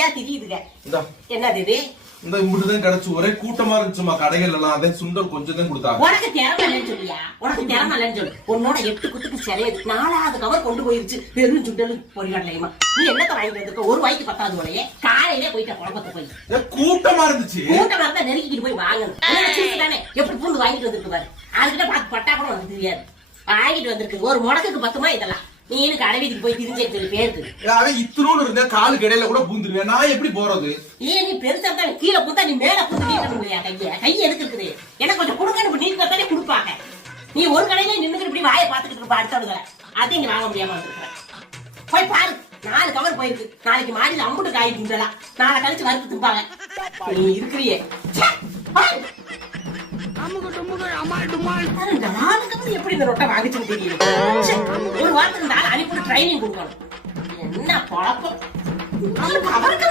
தெரியுதுங்க. என்னது இது? இந்த இம்புட்டுதான் கிடைச்சு ஒரே கூட்டமா இருந்துச்சுமா கடைகள் எல்லாம். அதே சுண்டல் கொஞ்சம் தான் கொடுத்தாங்க. உனக்கு திறமை இல்லைன்னு சொல்லியா? உனக்கு திறமை இல்லைன்னு சொல்லு. உன்னோட 8 குத்துக்கு சிலையது 4வது கவர் கொண்டு போயிருச்சு. வெறும் சுண்டல் பொறிகடலையுமா? நீ என்னத்த வாங்கிட்டு வந்திருக்க? ஒரு வாய்க்கு 10வது போலயே காலையிலே போயிட்ட குழப்பத்தை போய். கூட்டமா இருந்துச்சு. கூட்டமா இருந்தா நெருக்கிட்டு போய் வாங்கணும். தானே எப்படி பூந்து வாங்கிட்டு வந்திருக்கு பாரு. அதுக்கிட்ட பார்த்து பட்டா கூட உனக்கு தெரியாது. வாங்கிட்டு வந்திருக்கு. ஒரு முடக்குக்கு 10மா இதெல்லாம். நீ எனக்கு கடைவீதிக்கு போய் திரிஞ்சேன்னு சொல்லி பேருக்கு. அவன் இத்தனோடு இருந்த காலு கடையில கூட பூந்துருவேன். நான் எப்படி போறது? நீ பெருசா தான் கீழே பூந்தா நீ மேல பூந்து நீட்டணும் இல்லையா? கை எதுக்கு இருக்குது? எனக்கு கொஞ்சம் கொடுங்கன்னு நீட்டு தானே கொடுப்பாங்க. நீ ஒரு கடையில நின்னுக்கு இப்படி வாயை பார்த்துக்கிட்டு இருப்ப அடுத்தவங்களை. அதையும் நீ வாங்க முடியாம வந்துருக்க. போய் பாரு. 4 கவர் போயிருக்கு. நாளைக்கு மாடியில் அம்புட்டு காய் திண்டலாம். நாளை கழிச்சு வறுத்து திம்பாங்க. நீ இருக்கிறியே எப்படி இந்த ரொட்டை வாங்கிச்சுன்னு தெரியல. ஒரு வாரத்துக்கு இந்த ஆள் அனுப்பி ட்ரைனிங் கொடுக்கணும். என்ன பழக்கம் அவருக்கு